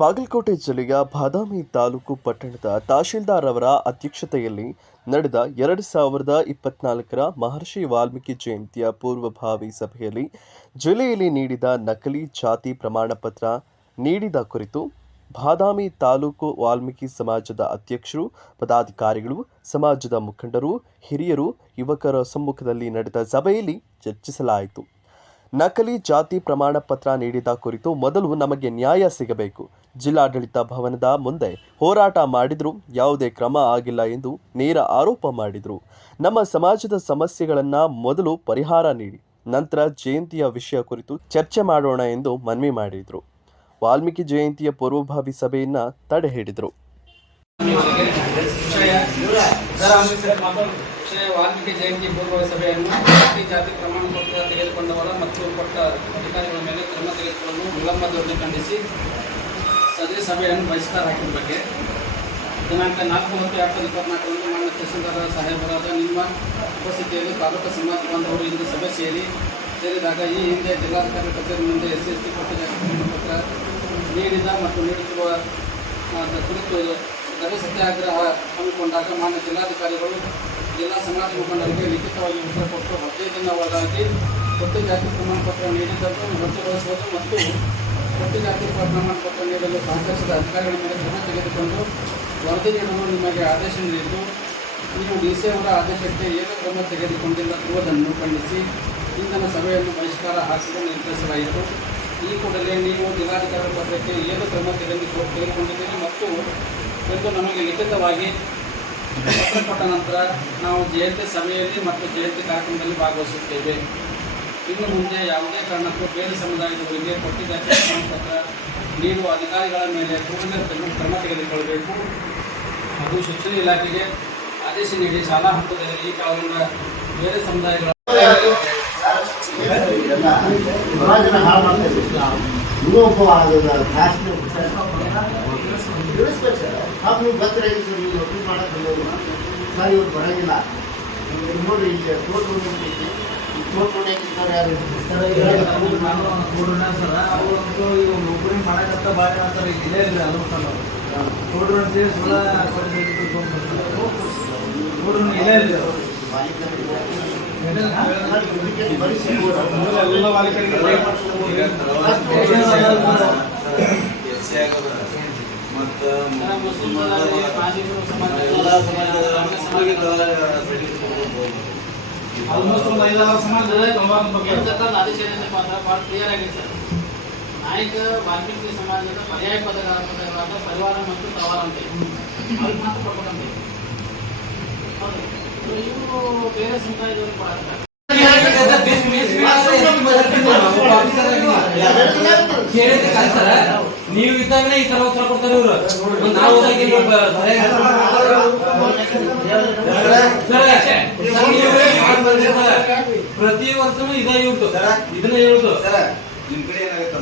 ಬಾಗಲಕೋಟೆ ಜಿಲ್ಲೆಯ ಬಾದಾಮಿ ತಾಲೂಕು ಪಟ್ಟಣದ ತಹಶೀಲ್ದಾರ್ ಅವರ ಅಧ್ಯಕ್ಷತೆಯಲ್ಲಿ ನಡೆದ 2024ರ ಮಹರ್ಷಿ ವಾಲ್ಮೀಕಿ ಜಯಂತಿಯ ಪೂರ್ವಭಾವಿ ಸಭೆಯಲ್ಲಿ ಜಿಲ್ಲೆಯಲ್ಲಿ ನೀಡಿದ ನಕಲಿ ಜಾತಿ ಪ್ರಮಾಣ ಪತ್ರ ನೀಡಿದ ಕುರಿತು ಬಾದಾಮಿ ತಾಲೂಕು ವಾಲ್ಮೀಕಿ ಸಮಾಜದ ಅಧ್ಯಕ್ಷರು, ಪದಾಧಿಕಾರಿಗಳು, ಸಮಾಜದ ಮುಖಂಡರು, ಹಿರಿಯರು, ಯುವಕರ ಸಮ್ಮುಖದಲ್ಲಿ ನಡೆದ ಸಭೆಯಲ್ಲಿ ಚರ್ಚಿಸಲಾಯಿತು. ನಕಲಿ ಜಾತಿ ಪ್ರಮಾಣ ಪತ್ರ ನೀಡಿದ ಕುರಿತು ಮೊದಲು ನಮಗೆ ನ್ಯಾಯ ಸಿಗಬೇಕು. ಜಿಲ್ಲಾಡಳಿತ ಭವನದ ಮುಂದೆ ಹೋರಾಟ ಮಾಡಿದರೂ ಯಾವುದೇ ಕ್ರಮ ಆಗಿಲ್ಲ ಎಂದು ನೇರ ಆರೋಪ ಮಾಡಿದರು. ನಮ್ಮ ಸಮಾಜದ ಸಮಸ್ಯೆಗಳನ್ನು ಮೊದಲು ಪರಿಹಾರ ನೀಡಿ, ನಂತರ ಜಯಂತಿಯ ವಿಷಯ ಕುರಿತು ಚರ್ಚೆ ಮಾಡೋಣ ಎಂದು ಮನವಿ ಮಾಡಿದರು. ವಾಲ್ಮೀಕಿ ಜಯಂತಿಯ ಪೂರ್ವಭಾವಿ ಸಭೆಯನ್ನು ತಡೆ ಹಿಡಿದರು. ವಾಲ್ಮೀಕಿ ಜಯಂತಿ ಪೂರ್ವ ಸಭೆಯನ್ನು ಜಾತಿ ಪ್ರಮಾಣ ಪತ್ರ ತೆಗೆದುಕೊಂಡವರ ಮತ್ತು ಕೊಟ್ಟ ಅಧಿಕಾರಿಗಳ ಮೇಲೆ ಕ್ರಮ ತೆಗೆದುಕೊಳ್ಳಲು ವಿಳಂಬದೊಂದಿಗೆ ಖಂಡಿಸಿ ಸದರಿ ಸಭೆಯನ್ನು ಬಹಿಷ್ಕಾರ ಹಾಕಿದ ಬಗ್ಗೆ ದಿನಾಂಕ 4/10/2024 ಮಾನ್ಯ ತಹಶೀಲ್ದಾರ್ ಸಾಹೇಬರಾದ ನಿಮ್ಮ ಉಪಸ್ಥಿತಿಯಲ್ಲಿ ತಾಲೂಕು ಸಮಾಜ ಬಾಂಧವರು ಇಂದು ಸಭೆ ಸೇರಿದಾಗ ಈ ಹಿಂದೆ ಜಿಲ್ಲಾಧಿಕಾರಿ ಕಚೇರಿ ಮುಂದೆ SST ಕೊಟ್ಟ ಜಾತಿ ಪ್ರಮಾಣ ಪತ್ರ ನೀಡಿದ ಮತ್ತು ನೀಡುತ್ತಿರುವ ಕುರಿತು ಗೃಹ ಸತ್ಯಾಗ್ರಹ ಹಮ್ಮಿಕೊಂಡಾಗ ಮಾನ್ಯ ಜಿಲ್ಲಾಧಿಕಾರಿಗಳು ಜಿಲ್ಲಾ ಸಮಾಜ ಮುಖಂಡರಿಗೆ ಲಿಖಿತವಾಗಿ ಉತ್ತರ ಕೊಟ್ಟು 15 ದಿನ ಒಳಗಾಗಿ ಒಟ್ಟು ಜಾತಿ ಪ್ರಮಾಣ ಪತ್ರ ನೀಡಿದ್ದನ್ನು ರದ್ದುಗೊಳಿಸುವುದು ಮತ್ತು ಒಟ್ಟು ಜಾತಿ ಪ್ರಮಾಣ ಪತ್ರ ನೀಡಲು ಸಹಕರಿಸಿದ ಅಧಿಕಾರಿಗಳ ಮೇಲೆ ಕ್ರಮ ತೆಗೆದುಕೊಂಡು ವರದಿ ನೀಡಲು ನಿಮಗೆ ಆದೇಶ ನೀಡಿದ್ದು, ನೀವು DC ಅವರ ಆದೇಶಕ್ಕೆ ಏನು ಕ್ರಮ ತೆಗೆದುಕೊಂಡಿರುವುದನ್ನು ಖಂಡಿಸಿ ಇಂದಿನ ಸಭೆಯನ್ನು ಬಹಿಷ್ಕಾರ ಹಾಕಲು ನಿರ್ಧರಿಸಲಾಯಿತು. ಈ ಕೂಡಲೇ ನೀವು ಜಿಲ್ಲಾಧಿಕಾರಿ ಪತ್ರಕ್ಕೆ ಏನು ಕ್ರಮ ತೆಗೆದುಕೊಂಡಿದ್ದೀರಿ ಮತ್ತು ಎಂದು ನಮಗೆ ಲಿಖಿತವಾಗಿ ಪತ್ರ ಕೊಟ್ಟ ನಂತರ ನಾವು ಜಯಂತಿ ಸಭೆಯಲ್ಲಿ ಮತ್ತು ಜಯಂತಿ ಕಾರ್ಯಕ್ರಮದಲ್ಲಿ ಭಾಗವಹಿಸುತ್ತೇವೆ. ಇನ್ನು ಮುಂದೆ ಯಾವುದೇ ಕಾರಣಕ್ಕೂ ಬೇರೆ ಸಮುದಾಯದವರಿಗೆ ಕೊಟ್ಟ ಜಾತಿ ಪ್ರಮಾಣ ಪತ್ರ ನೀಡುವ ಅಧಿಕಾರಿಗಳ ಮೇಲೆ ಕೂಡಲೇ ಕ್ರಮ ತೆಗೆದುಕೊಳ್ಳಬೇಕು. ಅದು ಶಿಕ್ಷಣ ಇಲಾಖೆಗೆ ಆದೇಶ ನೀಡಿ ಶಾಲಾ ಹಂತದಲ್ಲಿ ಈ ಕಾಲದಿಂದ ಬೇರೆ ಸಮುದಾಯಗಳ ಇವ್ರು ಬರೋಂಗಿಲ್ಲ ನೋಡಿ. ಇಲ್ಲಿ ಒಬ್ಬರಿಗೆ ಮಾಡಕತ್ತ ಭಾಳ ಹೇಳ್ತಾರೆ. ಈಗ ಇಲ್ಲೇ ಇಲ್ಲ ಅನ್ಕೊಂಡು ನೋಡ್ರಿ ಅಂತೇಳಿ ಸುಳ್ಳ ನೋಡ್ರಿ ಇಲ್ಲೇ ಇಲ್ಲ ಎಲ್ಲ ಬಾಲಿಕರಿಗೆ ಮತ್ತು ಆಲ್ಮೋಸ್ಟ್ ಒಂದು 5-6 ಸಮಾಜ ಆದೇಶ ಭಾಳ ಕ್ಲಿಯರ್ ಆಗಿದೆ ಸರ್. ನಾಯಕ ವಾಲ್ಮೀಕಿ ಸಮಾಜದ ಪರ್ಯಾಯ ಪದಗಳಾದ ಪರಿವಾರ ಮತ್ತು ಪ್ರವಾರ ಅಂತ ಅವ್ರಿಗೆ ಮಾತ್ರ ಕೊಡ್ಬೇಕಂತ. ಇವರು ಬೇರೆ ಸಮುದಾಯದವರು ಕೊಡ್ತಾರೆ. ನೀವು ಇದ್ದಾಗಲೇ ಈ ತರ ಉತ್ತರ ಕೊಡ್ತಾರೆ ಇವರು. ನಾವು ಪ್ರತಿ ವರ್ಷನೂ ಇದೇ ಇವ್ರದ್ದು ಇದನ್ನ ಹೇಳುದು. ನಿಮ್ ಕಡೆ ಏನಾಗುತ್ತೆ